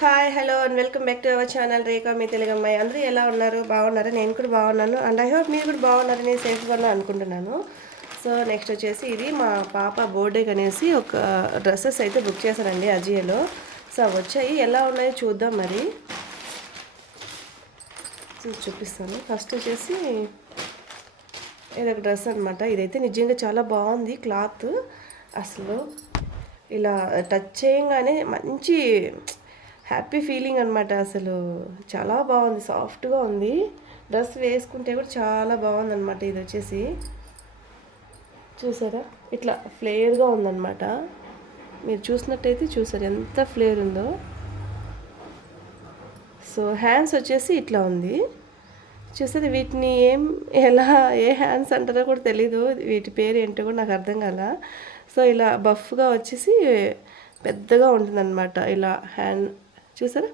Hi hello and welcome back to our channel Rekha మీ తెలుగు అమ్మాయి. అందరూ ఎలా ఉన్నారు? బాగున్నారా? నేను కూడా బాగున్నాను అండ్ ఐ హోప్ మీరు కూడా బాగున్నారని సేఫ్గా అనుకుంటున్నాను. సో నెక్స్ట్ వచ్చేసి ఇది మా పాప బర్త్డేకి అనేసి ఒక డ్రెస్సెస్ అయితే బుక్ చేశానండి అజియోలో. సో వచ్చాయి, ఎలా ఉన్నాయో చూద్దాం. మరి చూపిస్తాను. ఫస్ట్ వచ్చేసి ఇదొక డ్రెస్ అనమాట. ఇదైతే నిజంగా చాలా బాగుంది. క్లాత్ అసలు ఇలా టచ్ చేయగానే మంచి హ్యాపీ ఫీలింగ్ అనమాట. అసలు చాలా బాగుంది, సాఫ్ట్గా ఉంది. డ్రెస్ వేసుకుంటే కూడా చాలా బాగుంది అనమాట. ఇది వచ్చేసి చూసారా, ఇట్లా ఫ్లేర్గా ఉందన్నమాట. మీరు చూసినట్టయితే చూసారు ఎంత ఫ్లేర్ ఉందో. సో హ్యాండ్స్ వచ్చేసి ఇట్లా ఉంది చూసేది. వీటిని ఎలా ఏ హ్యాండ్స్ అంటారో కూడా తెలీదు, వీటి పేరు ఏంటో కూడా నాకు అర్థం కాల. సో ఇలా బఫ్గా వచ్చేసి పెద్దగా ఉంటుందన్నమాట. ఇలా హ్యాండ్ చూసారా,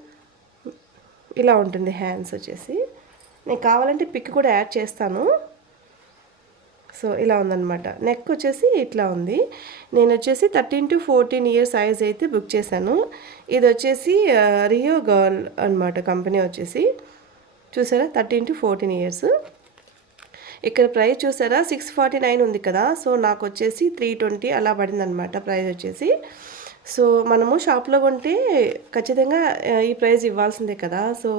ఇలా ఉంటుంది హ్యాండ్స్ వచ్చేసి. నేను కావాలంటే పిక్ కూడా యాడ్ చేస్తాను. సో ఇలా ఉందన్నమాట. నెక్ వచ్చేసి ఇట్లా ఉంది. నేను వచ్చేసి 13 to 14 ఇయర్స్ సైజ్ అయితే బుక్ చేశాను. ఇది వచ్చేసి రియో గర్ల్ అనమాట కంపెనీ వచ్చేసి. చూసారా 13 to 14 ఇయర్స్. ఇక్కడ ప్రైస్ చూసారా 649 ఉంది కదా. సో నాకు వచ్చేసి 320 అలా పడింది అనమాట ప్రైస్ వచ్చేసి. సో మనము షాప్లో కొంటే ఖచ్చితంగా ఈ ప్రైస్ ఇవ్వాల్సిందే కదా. సో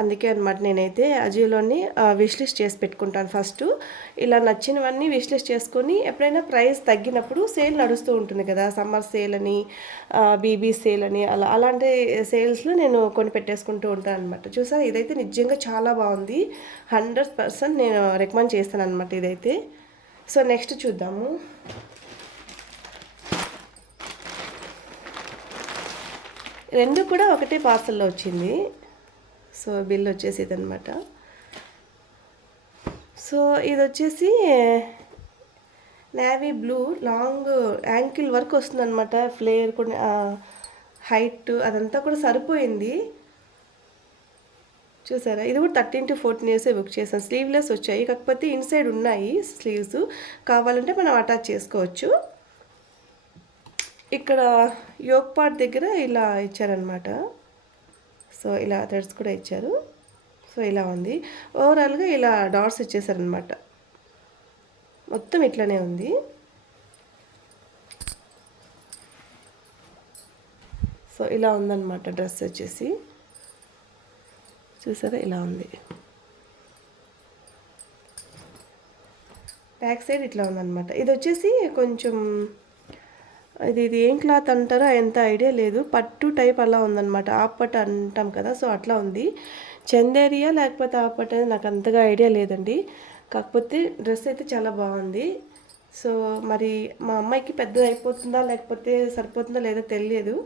అందుకే అనమాట నేనైతే అజియోలోని విష్ లిస్ట్ చేసి పెట్టుకుంటాను. ఫస్ట్ ఇలా నచ్చినవన్నీ విష్ లిస్ట్ చేసుకొని ఎప్పుడైనా ప్రైస్ తగ్గినప్పుడు సేల్ నడుస్తూ ఉంటుంది కదా, సమ్మర్ సేల్ అని బీబీ సేల్ అని అలాంటి సేల్స్లో నేను కొని పెట్టేసుకుంటూ ఉంటాను అనమాట. చూసారా ఇదైతే నిజంగా చాలా బాగుంది. 100% నేను రికమెండ్ చేస్తాను అనమాట ఇదైతే. సో నెక్స్ట్ చూద్దాము. రెండు కూడా ఒకటే పార్సల్లో వచ్చింది. సో బిల్ వచ్చేసి ఇదనమాట. సో ఇది వచ్చేసి navy blue long ankle work వస్తుందన్నమాట. ఫ్లేర్ కూడా హైట్ అదంతా కూడా సరిపోయింది. చూసారా ఇది కూడా 13 to 14 ఇయర్సే బుక్ చేశాను. స్లీవ్లెస్ వచ్చాయి, కాకపోతే ఇన్సైడ్ ఉన్నాయి స్లీవ్స్. కావాలంటే మనం అటాచ్ చేసుకోవచ్చు. ఇక్కడ యోక్ పార్ట్ దగ్గర ఇలా ఇచ్చారనమాట. సో ఇలా థ్రెడ్స్ కూడా ఇచ్చారు. సో ఇలా ఉంది. ఓవరాల్గా ఇలా డాట్స్ ఇచ్చేసారనమాట. మొత్తం ఇట్లానే ఉంది. సో ఇలా ఉందన్నమాట డ్రెస్ వచ్చేసి. చూసారా ఇలా ఉంది. బ్యాక్ సైడ్ ఇట్లా ఉందన్నమాట. ఇది వచ్చేసి కొంచెం ఇది ఏం క్లాత్ అంటారో ఎంత ఐడియా లేదు. పట్టు టైప్ అలా ఉందన్నమాట. ఆపట్ అంటాం కదా, సో అట్లా ఉంది. చందేరియా లేకపోతే ఆపట్ అనేది నాకు అంతగా ఐడియా లేదండి. కాకపోతే డ్రెస్ అయితే చాలా బాగుంది. సో మరి మా అమ్మాయికి పెద్దది అయిపోతుందా లేకపోతే సరిపోతుందా లేదో తెలియదు.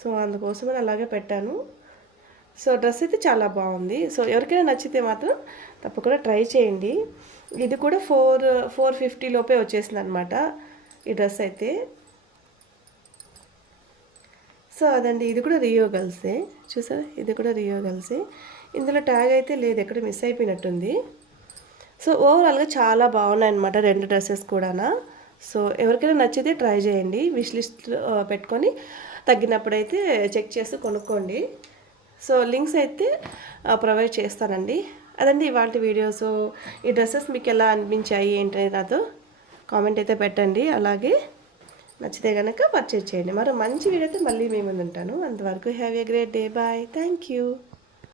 సో అందుకోసమని అలాగే పెట్టాను. సో డ్రెస్ అయితే చాలా బాగుంది. సో ఎవరికైనా నచ్చితే మాత్రం తప్పకుండా ట్రై చేయండి. ఇది కూడా 450 లోపే వచ్చేసింది అనమాట ఈ డ్రెస్ అయితే. సో అదండి, ఇది కూడా రియో గర్ల్సే. చూసారా ఇది కూడా రియో గర్ల్సే. ఇందులో ట్యాగ్ అయితే లేదు, ఎక్కడ మిస్ అయిపోయినట్టుంది. సో ఓవరాల్గా చాలా బాగున్నాయి అనమాట రెండు డ్రెస్సెస్ కూడా. సో ఎవరికైనా నచ్చితే ట్రై చేయండి. విష్ లిస్ట్ పెట్టుకొని తగ్గినప్పుడైతే చెక్ చేసి కొనుక్కోండి. సో లింక్స్ అయితే ప్రొవైడ్ చేస్తానండి. అదండి ఇవాళ వీడియో. సో ఈ డ్రెస్సెస్ మీకు ఎలా అనిపించాయి ఏంటనేది నాతో కామెంట్ అయితే పెట్టండి. అలాగే నచ్చితే కనుక పర్చేజ్ చేయండి. మరో మంచి వీడియోతో మళ్ళీ మీ ముందు ఉంటాను. అంతవరకు have a great day. Bye. Thank you.